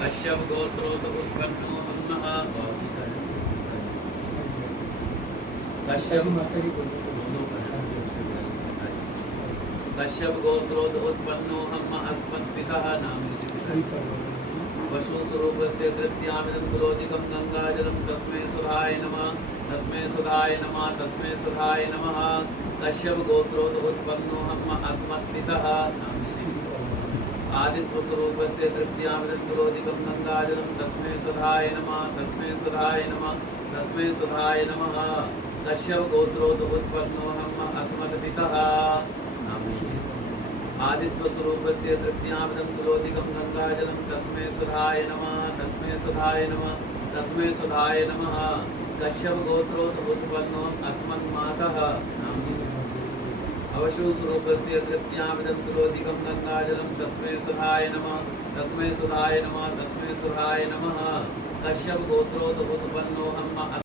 कश्यप गोत्रोत उत्पन्नो हम कश्यप गोत्रोत उत्पन्नो हम अस्मत्पितः नाम वशु स्वरूपस्य तृतीयामिदं तुलोदिकं गंगाजलं तस्मै सुधाय नमः तस्मै सुधाय नमः तस्मै सुधाय नमः कश्यप गोत्रोत उत्पन्नो हम अस्मत्पितः आदित्य स्वरूपस्य तृतीयामिदं तुलोदिकं गंगाजलं तस्मै सुधाय नमः तस्मै सुधाय नमः तस्मै सुधाय नमः कश्यप गोत्रोत उत्पन्नो हम अस्मत्पितः आदित्य स्वरूपस्य तृतीयामिदं तुलोदिकं गंगाजलं तस्मै सुधाय नमः तस्मै सुधाय नमः तस्मै सुधाय नमः कश्यप गोत्रोत उत्पन्नो अस्मन्मातः अवशु स्वरूपस्य तृतीयामिदं तुलोदिकं गंगाजलं तस्मै सुधाय नमः तस्मै सुधाय नमः तस्मै सुधाय नमः कश्यप गोत्रोत उत्पन्नो हम